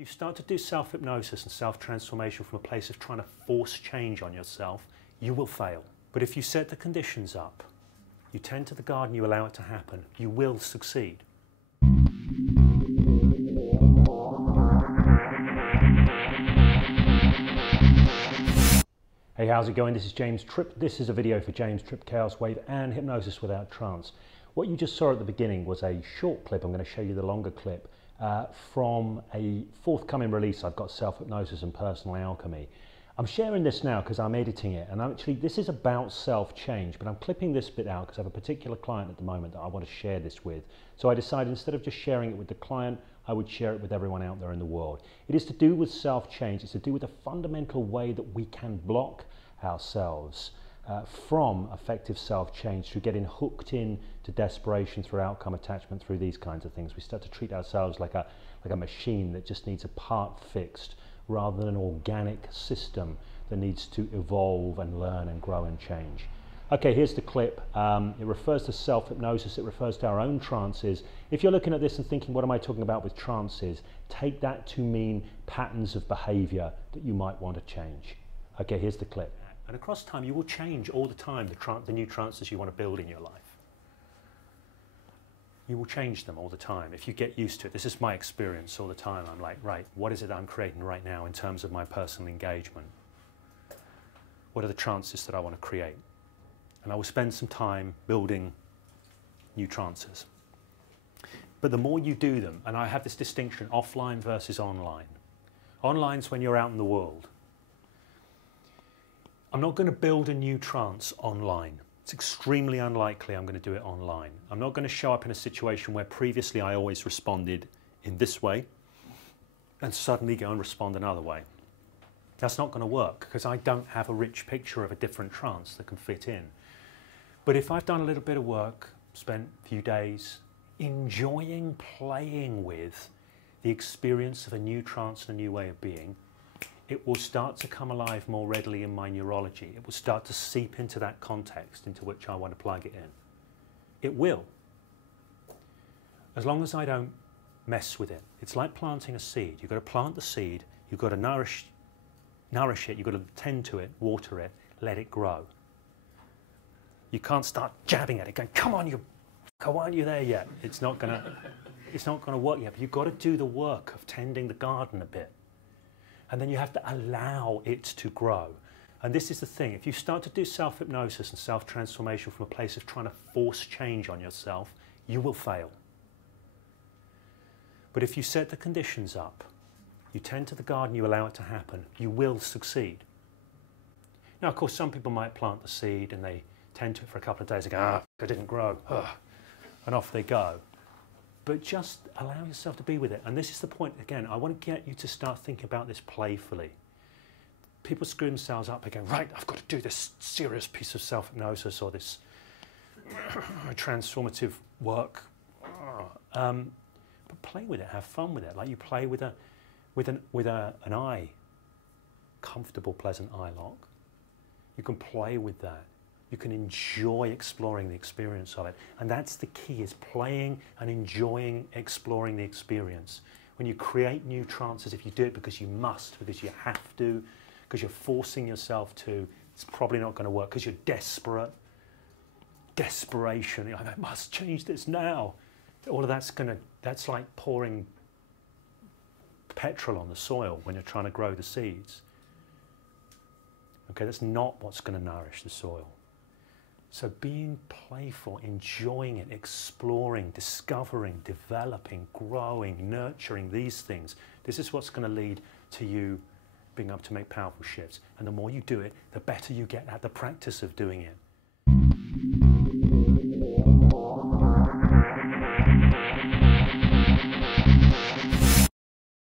If you start to do self-hypnosis and self-transformation from a place of trying to force change on yourself, you will fail. But if you set the conditions up, you tend to the garden, you allow it to happen, you will succeed. Hey, how's it going? This is James Tripp. This is a video for James Tripp Chaos Wave and Hypnosis Without Trance. What you just saw at the beginning was a short clip. I'm going to show you the longer clip from a forthcoming release I've got, Self-Hypnosis and Personal Alchemy. I'm sharing this now because I'm editing it, and this is about self-change, but I'm clipping this bit out because I have a particular client at the moment that I want to share this with. So I decided instead of just sharing it with the client, I would share it with everyone out there in the world. It is to do with self-change. It's to do with the fundamental way that we can block ourselves from effective self-change through getting hooked in to desperation, through outcome attachment, through these kinds of things. We start to treat ourselves like a machine that just needs a part fixed, rather than an organic system that needs to evolve and learn and grow and change. Okay, here's the clip. It refers to self-hypnosis, it refers to our own trances. If you're looking at this and thinking, what am I talking about with trances? Take that to mean patterns of behavior that you might want to change. Okay, here's the clip. And across time, you will change all the time the new trances you want to build in your life. You will change them all the time if you get used to it. This is my experience all the time. I'm like, right, what is it I'm creating right now in terms of my personal engagement? What are the trances that I want to create? And I will spend some time building new trances. But the more you do them, and I have this distinction, offline versus online. Online's when you're out in the world. I'm not going to build a new trance online. It's extremely unlikely I'm going to do it online. I'm not going to show up in a situation where previously I always responded in this way and suddenly go and respond another way. That's not going to work because I don't have a rich picture of a different trance that can fit in. But if I've done a little bit of work, spent a few days enjoying playing with the experience of a new trance and a new way of being, it will start to come alive more readily in my neurology. It will start to seep into that context into which I want to plug it in. It will. As long as I don't mess with it. It's like planting a seed. You've got to plant the seed, you've got to nourish it, you've got to tend to it, water it, let it grow. You can't start jabbing at it, going, come on, why aren't you there yet? It's not gonna work yet, but you've got to do the work of tending the garden a bit. And then you have to allow it to grow. And this is the thing, if you start to do self-hypnosis and self-transformation from a place of trying to force change on yourself, you will fail. But if you set the conditions up, you tend to the garden, you allow it to happen, you will succeed. Now, of course, some people might plant the seed and they tend to it for a couple of days and go, it didn't grow, and off they go. But just allow yourself to be with it. And this is the point, again, I want to get you to start thinking about this playfully. People screw themselves up again, right, I've got to do this serious piece of self-hypnosis or this transformative work. But play with it, have fun with it. Like you play with an eye, comfortable, pleasant eye lock. You can play with that. You can enjoy exploring the experience of it. And that's the key, is playing and enjoying exploring the experience. When you create new trances, if you do it because you must, because you have to, because you're forcing yourself to, it's probably not going to work because you're desperate. Desperation, I must change this now. All of that's like pouring petrol on the soil when you're trying to grow the seeds. Okay, that's not what's going to nourish the soil. So being playful, enjoying it, exploring, discovering, developing, growing, nurturing these things, this is what's going to lead to you being able to make powerful shifts. And the more you do it, the better you get at the practice of doing it.